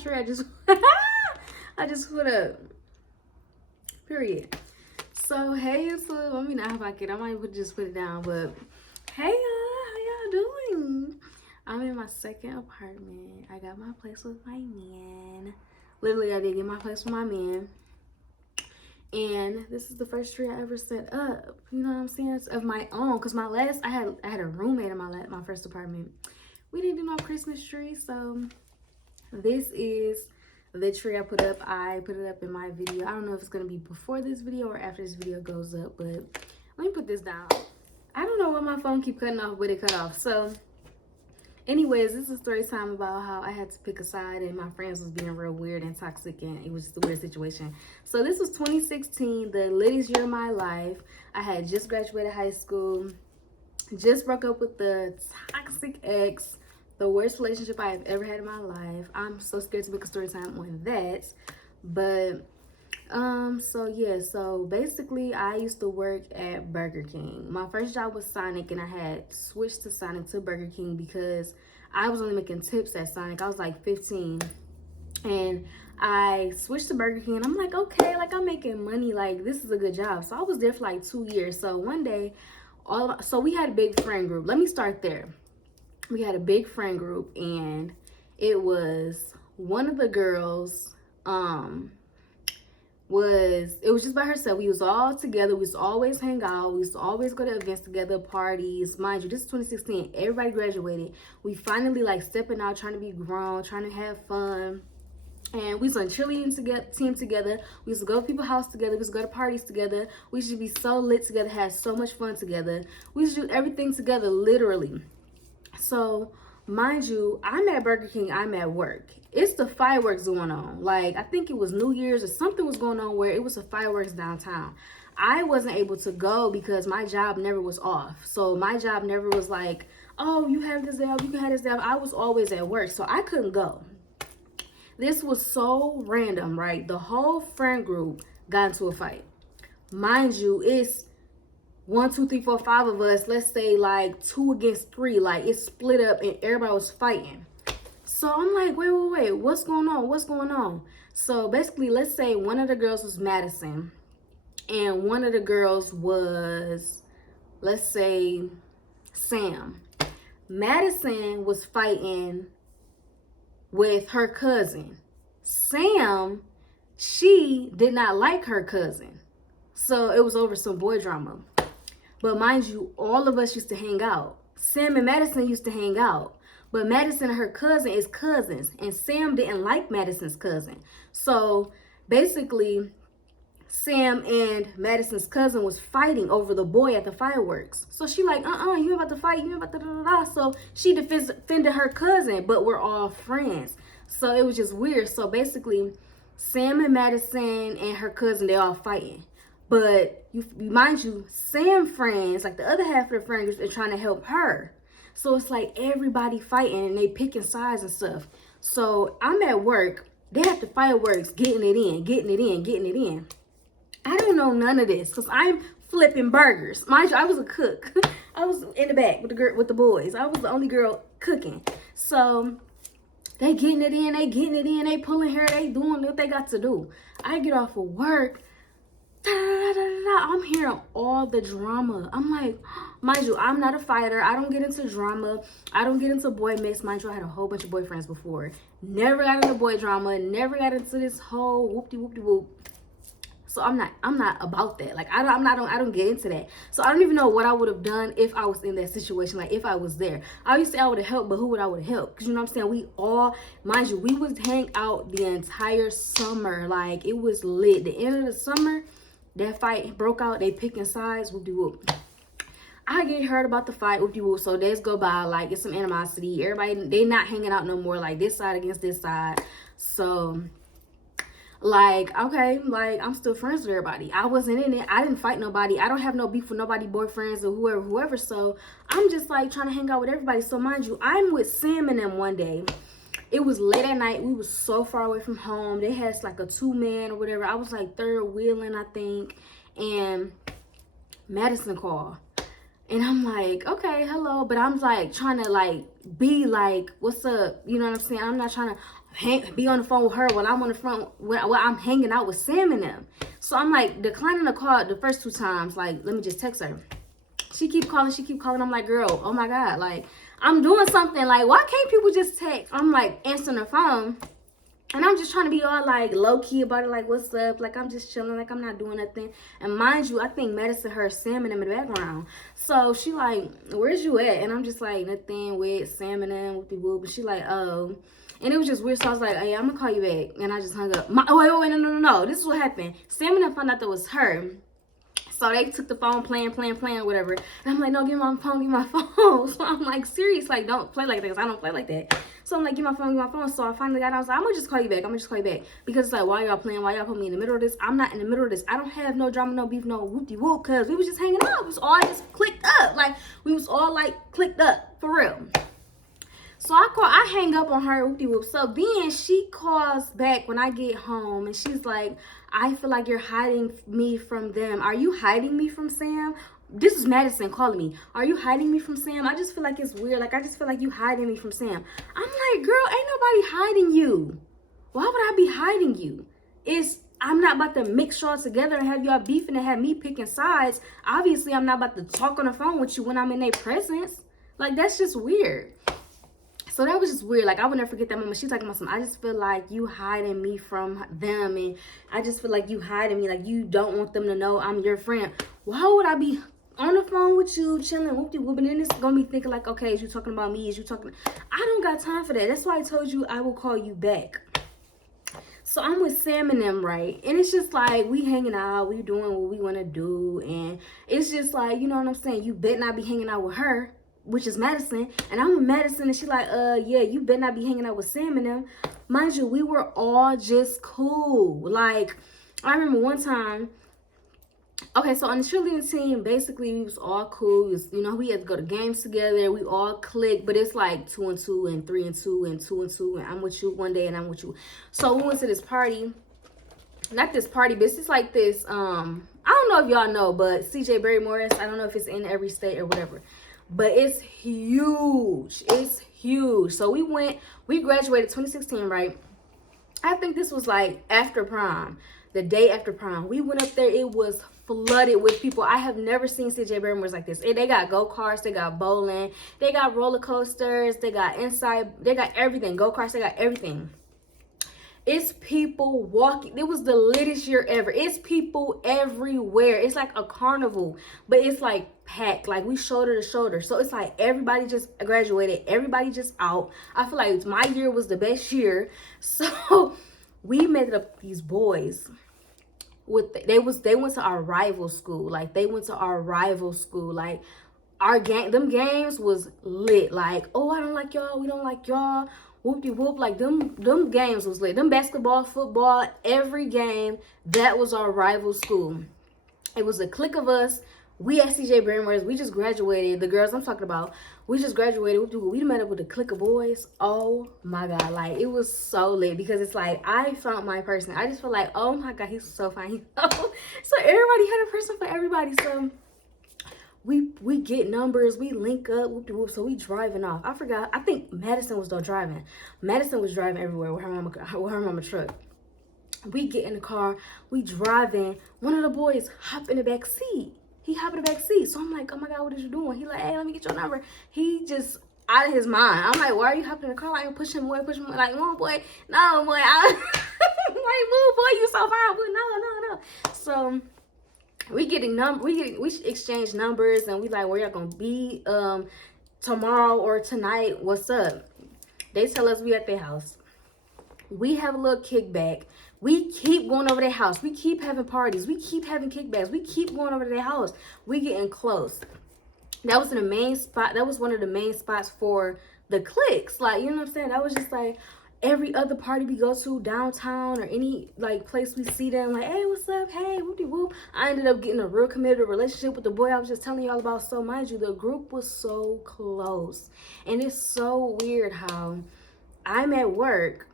straight. I just put up. Period. So hey YouTube, let me not if I can. I might just put it down, but hey y'all, how y'all doing? I'm in my second apartment. I got my place with my man. Literally, I did get my place with my man. And this is the first tree I ever set up. You know what I'm saying? It's of my own. Cause I had a roommate in my first apartment. We didn't do no Christmas tree, so this is the tree I put up. I put it up in my video. I don't know if it's gonna be before this video or after this video goes up, but let me put this down. I don't know why my phone keep cutting off, but it cut off. So anyways, this is a story time about how I had to pick a side and my friends was being real weird and toxic, and it was just a weird situation. So this was 2016, the latest year of my life. I had just graduated high school, just broke up with the toxic ex, the worst relationship I have ever had in my life. I'm so scared to make a story time on that. But so basically I used to work at Burger King. My first job was Sonic, and I had switched to Sonic to Burger King because I was only making tips at Sonic. I was like 15, and I switched to Burger King, and I'm like, okay, like I'm making money, like this is a good job. So I was there for like 2 years. So one day, so we had a big friend group. Let me start there. We had a big friend group, and it was one of the girls, it was just by herself. We was all together. We used to always hang out. We used to always go to events together, parties. Mind you, this is 2016. Everybody graduated. We finally like stepping out, trying to be grown, trying to have fun. And we used to cheerleading team together. We used to go to people's house together. We used to go to parties together. We used to be so lit together, had so much fun together. We used to do everything together, literally. So mind you, I'm at Burger King, I'm at work. It's the fireworks going on. Like, I think it was New Year's or something was going on where it was a fireworks downtown. I wasn't able to go because my job never was off. So my job never was like, oh, you have this day off, you can have this day off. I was always at work, so I couldn't go. This was so random, right? The whole friend group got into a fight. Mind you, it's 1, 2, 3, 4, 5 of us. Let's say like 2 against 3. Like it split up and everybody was fighting. So I'm like, wait, what's going on? What's going on? So basically, let's say one of the girls was Madison, and one of the girls was, let's say, Sam. Madison was fighting with her cousin. Sam, she did not like her cousin. So it was over some boy drama. But mind you, all of us used to hang out. Sam and Madison used to hang out. But Madison and her cousin is cousins. And Sam didn't like Madison's cousin. So basically, Sam and Madison's cousin was fighting over the boy at the fireworks. So she like, you about to fight, you about to da-da-da. So she defended her cousin, but we're all friends. So it was just weird. So basically, Sam and Madison and her cousin, they all fighting. But mind you, Sam friends, like the other half of the friend group, are trying to help her. So it's like everybody fighting and they picking sides and stuff. So I'm at work. They have the fireworks, getting it in. I don't know none of this because I'm flipping burgers. Mind you, I was a cook. I was in the back with the boys. I was the only girl cooking. So they getting it in, they pulling hair, they doing what they got to do. I get off of work. I'm hearing all the drama. I'm like, mind you, I'm not a fighter. I don't get into drama. I don't get into boy mix. Mind you, I had a whole bunch of boyfriends before. Never got into boy drama. Never got into this whole whoop-de-whoop-de-whoop. So I'm not about that. Like I don't get into that. So I don't even know what I would have done if I was in that situation. Like if I was there, I used to say I would have helped, but who would I would have helped? Because you know what I'm saying. We all, mind you, we would hang out the entire summer. Like it was lit. The end of the summer, that fight broke out. They picking sides. Whoop de whoop. I get heard about the fight. Whoop de whoop. So days go by. Like it's some animosity. Everybody they not hanging out no more. Like this side against this side. So. Like, okay, like, I'm still friends with everybody. I wasn't in it. I didn't fight nobody. I don't have no beef with nobody, boyfriends or whoever. So, I'm just, like, trying to hang out with everybody. So, mind you, I'm with Sam and them one day. It was late at night. We was so far away from home. They had, like, a 2-man or whatever. I was, like, third wheeling, I think. And Madison called. And I'm like, okay, hello. But I'm like trying to like be like, what's up? You know what I'm saying? I'm not trying to be on the phone with her while I'm on the phone while I'm hanging out with Sam and them. So I'm like declining the call the first 2 times. Like, let me just text her. She keep calling. I'm like, girl, oh my God. Like, I'm doing something. Like, why can't people just text? I'm like answering the phone. And I'm just trying to be all like low key about it, like what's up? Like I'm just chilling, like I'm not doing nothing. And mind you, I think Madison heard Sam and them in the background. So she like, where's you at? And I'm just like, nothing with Sam and them, whoopie whoop. And she like, oh. And it was just weird. So I was like, hey, I'm gonna call you back. And I just hung up. Wait, no. This is what happened. Sam and them found out that was her. So they took the phone, playing, whatever. And I'm like, no, give me my phone. So I'm like, serious, like, don't play like that, because I don't play like that. So I'm like, give my phone. So I finally got out. I was like, I'm going to just call you back. Because it's like, why y'all playing? Why y'all put me in the middle of this? I'm not in the middle of this. I don't have no drama, no beef, no whoop-de-whoop, because we was just hanging out. We was all just clicked up. Like, we was all, like, clicked up, for real. So I hang up on her, whoop-de-whoop. So then she calls back when I get home, and she's like, I feel like you're hiding me from them. Are you hiding me from Sam? This is Madison calling me. Are you hiding me from Sam? I just feel like it's weird. Like, I just feel like you hiding me from Sam. I'm like, girl, ain't nobody hiding you. Why would I be hiding you? I'm not about to mix y'all together and have y'all beefing and have me picking sides. Obviously, I'm not about to talk on the phone with you when I'm in their presence. Like, that's just weird. So that was just weird. Like, I would never forget that moment. She's talking about something. I just feel like you hiding me from them. And I just feel like you hiding me. Like, you don't want them to know I'm your friend. Why would I be on the phone with you, chilling, whoop-de-whoop, and then it's going to be thinking like, okay, is you talking about me? Is you talking? I don't got time for that. That's why I told you I will call you back. So I'm with Sam and them, right? And it's just like, we hanging out. We doing what we want to do. And it's just like, you know what I'm saying? You better not be hanging out with her, which is Madison, and I'm with Madison, and she's like, yeah, you better not be hanging out with Sam and them. Mind you, we were all just cool. Like, I remember one time, okay, so on the cheerleading team, basically, we was all cool. Was, we had to go to games together. We all clicked, but it's like 2 and 2 and 3 and 2 and 2 and 2, and I'm with you one day, and I'm with you. So we went to this party. Not this party, but it's just like this, I don't know if y'all know, but CJ Barry Morris, I don't know if it's in every state or whatever. But it's huge. It's huge. So we graduated 2016, right? I think this was like after prom, the day after prom. We went up there. It was flooded with people. I have never seen CJ Barrymores like this. They got go-karts. They got bowling. They got roller coasters. They got they got everything. Go-karts. They got everything. It's people walking. It was the latest year ever. It's people everywhere. It's like a carnival, but it's like packed. Like, we shoulder to shoulder. So it's like everybody just graduated. Everybody just out. I feel like my year was the best year. So we met up these boys. They went to our rival school. Like, our them games was lit. Like, oh, I don't like y'all. We don't like y'all. Whoop-de-whoop. Like, them games was lit. Them basketball, football, every game, that was our rival school. It was a clique of us. We at CJ Barrymores, we just graduated. The girls I'm talking about, we just graduated. We met up with a clique of boys. Oh my God. Like, it was so lit, because it's like, I found my person. I just feel like, oh my God, he's so fine. So everybody had a person for everybody. So we get numbers, we link up, so we driving off. I think Madison was though driving. Madison was driving everywhere with her mama truck. We get in the car, we driving. One of the boys hop in the back seat. He hopped in the back seat. So I'm like, oh my God, what is you doing? He like, hey, let me get your number. He just out of his mind. I'm like, why are you hopping in the car? Like, push him away. Like, no, boy. No, boy. I'm like, move, boy, you so far. But no. So we exchange numbers, and we like, where y'all gonna be tomorrow or tonight? What's up? They tell us we at their house. We have a little kickback. We keep going over their house. We keep having parties. We keep having kickbacks. We keep going over to their house. We getting close. That was in the main spot. That was one of the main spots for the cliques. Like, you know what I'm saying? That was just like, every other party we go to downtown or any like place we see them, like, hey, what's up? Hey, whoop-de-whoop. I ended up getting a real committed relationship with the boy I was just telling y'all about. So mind you, the group was so close. And it's so weird how I'm at work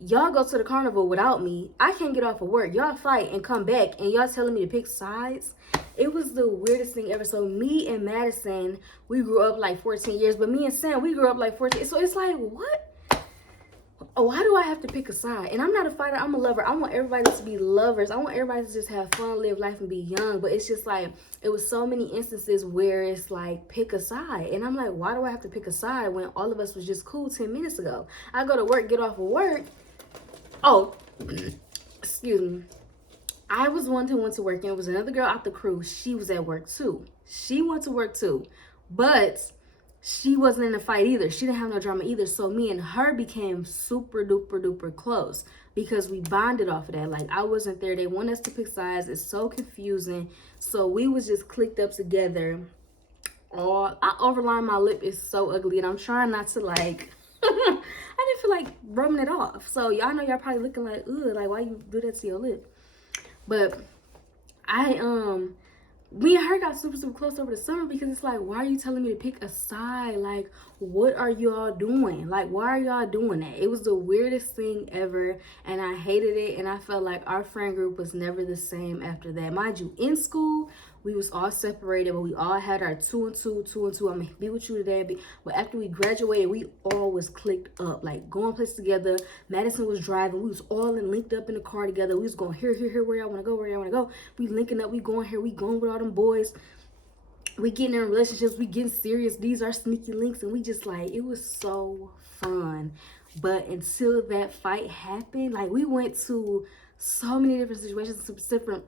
y'all go to the carnival without me. I can't get off of work. Y'all fight and come back, and y'all telling me to pick sides. It was the weirdest thing ever. So me and Madison, we grew up like 14 years, but me and Sam, we grew up like 14. So it's like, what? Oh, why do I have to pick a side? And I'm not a fighter, I'm a lover. I want everybody to be lovers. I want everybody to just have fun, live life, and be young. But it's just like, it was so many instances where it's like, pick a side. And I'm like, why do I have to pick a side when all of us was just cool 10 minutes ago? I go to work, get off of work. Oh, excuse me. I was one who went to work, and it was another girl out the crew. She was at work too. She went to work too. But she wasn't in a fight either. She didn't have no drama either. So me and her became super duper duper close because we bonded off of that. Like, I wasn't there. They want us to pick sides. It's so confusing. So we was just clicked up together. I overlined my lip. Is so ugly, and I'm trying not to like I didn't feel like rubbing it off. So y'all know, y'all probably looking like, ugh, like, why you do that to your lip? But me and her got super, super close over the summer because it's like, why are you telling me to pick a side? Like, what are y'all doing? Like, why are y'all doing that? It was the weirdest thing ever, and I hated it, and I felt like our friend group was never the same after that. Mind you, in school, we was all separated, but we all had our 2 and 2, 2 and 2. I'm gonna be with you today. But after we graduated, we all was clicked up, like going places together. Madison was driving. We was all linked up in the car together. We was going here, where y'all wanna go, where y'all wanna go. We linking up, we going here, we going with all them boys. We getting in relationships, we getting serious. These are sneaky links, and we just like, it was so fun. But until that fight happened, like, we went to so many different situations,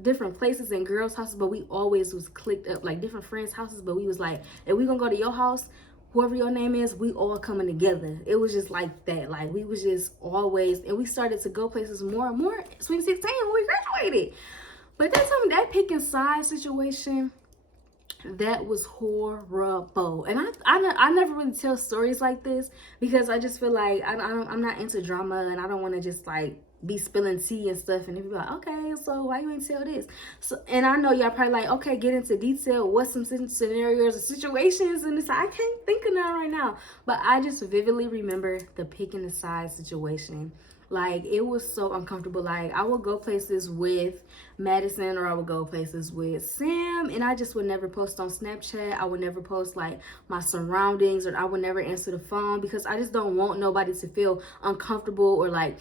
different places and girls' houses, but we always was clicked up, like different friends' houses. But we was like, if we gonna go to your house, whoever your name is, we all coming together. It was just like that. Like, we was just always, and we started to go places more and more. 2016 when we graduated. But that time, that picking side situation, that was horrible. And I never really tell stories like this because I just feel like I'm not into drama, and I don't want to just like be spilling tea and stuff, and people be like, okay, so why you ain't tell this? So, and I know y'all probably like, okay, get into detail, what's some scenarios or situations, and it's like, I can't think of that right now. But I just vividly remember the picking the side situation. Like, it was so uncomfortable. Like, I would go places with Madison, or I would go places with Sam, and I just would never post on Snapchat. I would never post like my surroundings, or I would never answer the phone because I just don't want nobody to feel uncomfortable, or like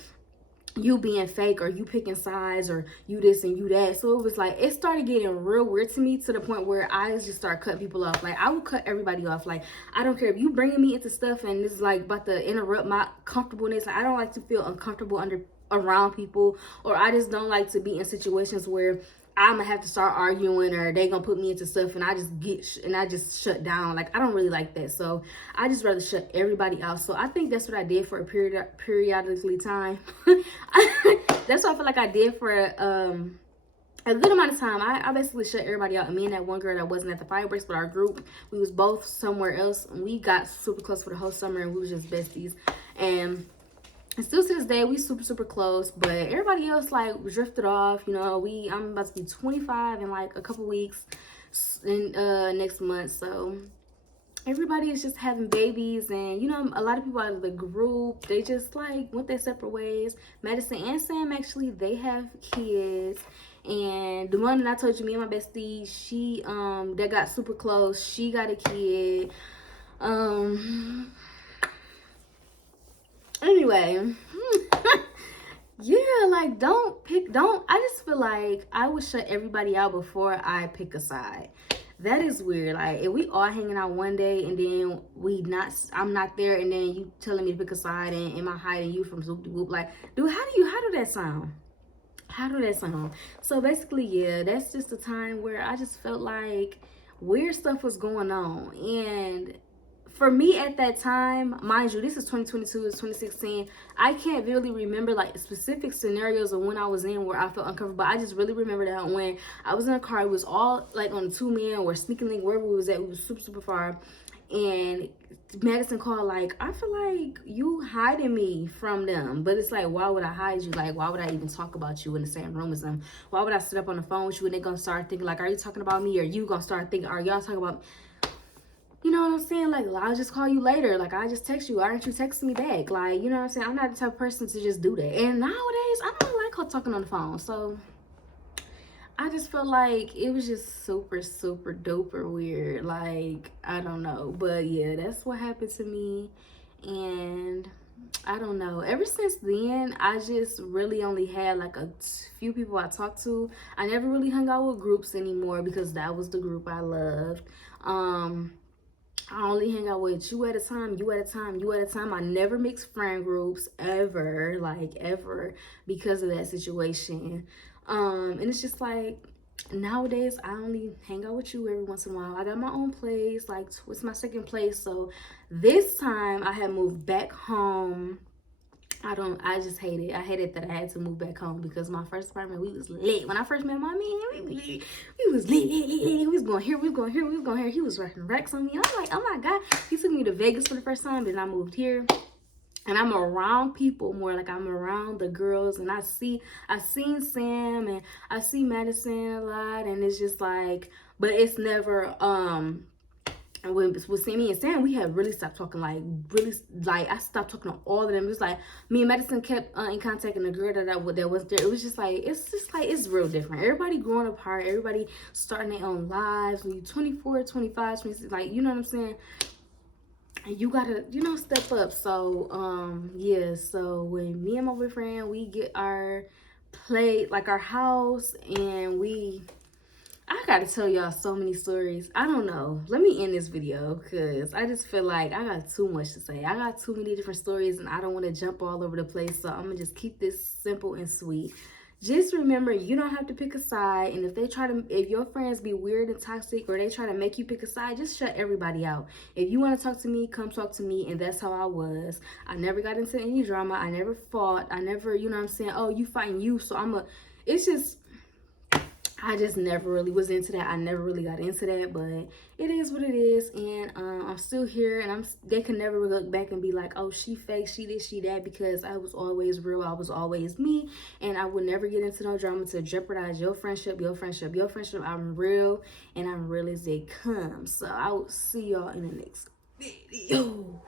you being fake, or you picking sides, or you this and you that. So it was like, it started getting real weird to me, to the point where I just started cutting people off. Like, I would cut everybody off. Like, I don't care if you bringing me into stuff and this is like about to interrupt my comfortableness. Like, I don't like to feel uncomfortable around people, or I just don't like to be in situations where I'm gonna have to start arguing, or they gonna put me into stuff, and I just shut down. Like, I don't really like that. So I just rather shut everybody out. So I think that's what I did for a periodically time. That's what I feel like I did for a good amount of time. I basically shut everybody out. And me and that one girl that wasn't at the fireworks, but our group, we was both somewhere else, and we got super close for the whole summer, and we was just besties. And still to this day, we super, super close, but everybody else like drifted off. You know, I'm about to be 25 in like a couple weeks in next month. So everybody is just having babies, and you know, a lot of people out of the group, they just like went their separate ways. Madison and Sam, actually, they have kids. And the one that I told you, me and my bestie, she that got super close, she got a kid. Anyway, yeah, like, I just feel like I would shut everybody out before I pick a side. That is weird. Like, if we all hanging out one day, and then I'm not there, and then you telling me to pick a side, and am I hiding you from Zoop de Whoop? Like, dude, how do that sound? How do that sound? So basically, yeah, that's just a time where I just felt like weird stuff was going on. And for me at that time, mind you, this is 2022, it's 2016. I can't really remember like specific scenarios of when I was in where I felt uncomfortable, but I just really remember that when I was in a car, it was all like on 2 men or sneaking link, wherever we was at, we was super, super far. And Madison called like, I feel like you hiding me from them. But it's like, why would I hide you? Like, why would I even talk about you in the same room as them? Why would I sit up on the phone with you, and they gonna start thinking like, are you talking about me? Or you gonna start thinking, are y'all talking about you know what I'm saying? Like, I'll just call you later. Like, I just text you. Why aren't you texting me back? Like, you know what I'm saying? I'm not the type of person to just do that. And nowadays, I don't like her talking on the phone. So, I just felt like it was just super, super duper weird. Like, I don't know. But yeah, that's what happened to me. And I don't know. Ever since then, I just really only had like a few people I talked to. I never really hung out with groups anymore because that was the group I loved. I only hang out with you at a time, you at a time, you at a time. I never mix friend groups ever, like ever, because of that situation. And it's just like nowadays I only hang out with you every once in a while. I got my own place, like it's my second place. So this time I had moved back home. I just hate it. I hated that I had to move back home because my first apartment, we was lit. When I first met my man, we was lit. We was going here, we was going here, we was going here. He was working Rex on me. I was like, oh my God. He took me to Vegas for the first time, then I moved here. And I'm around people more, like I'm around the girls, and I seen Sam and I see Madison a lot, and it's just like, but it's never and with Sammy and Sam, we had really stopped talking, like I stopped talking to all of them. It was like me and Madison kept in contact, and the girl that was there, it was just like it's real different. Everybody growing apart, everybody starting their own lives. When you 24, 25, 26, like, you know what I'm saying? And you gotta, step up. So yeah, so when me and my boyfriend, we get our our house, and I gotta tell y'all so many stories. I don't know. Let me end this video because I just feel like I got too much to say. I got too many different stories and I don't want to jump all over the place. So I'm gonna just keep this simple and sweet. Just remember, you don't have to pick a side. And if your friends be weird and toxic, or they try to make you pick a side, just shut everybody out. If you want to talk to me, come talk to me. And that's how I was. I never got into any drama. I never fought. I never, you know what I'm saying? Oh, you fighting you. So it's just, I just never really was into that. I never really got into that, but it is what it is. And I'm still here, and they can never look back and be like, oh, she fake, she this, she that, because I was always real. I was always me, and I would never get into no drama to jeopardize your friendship, your friendship, your friendship. I'm real, and I'm real as they come. So I will see y'all in the next video.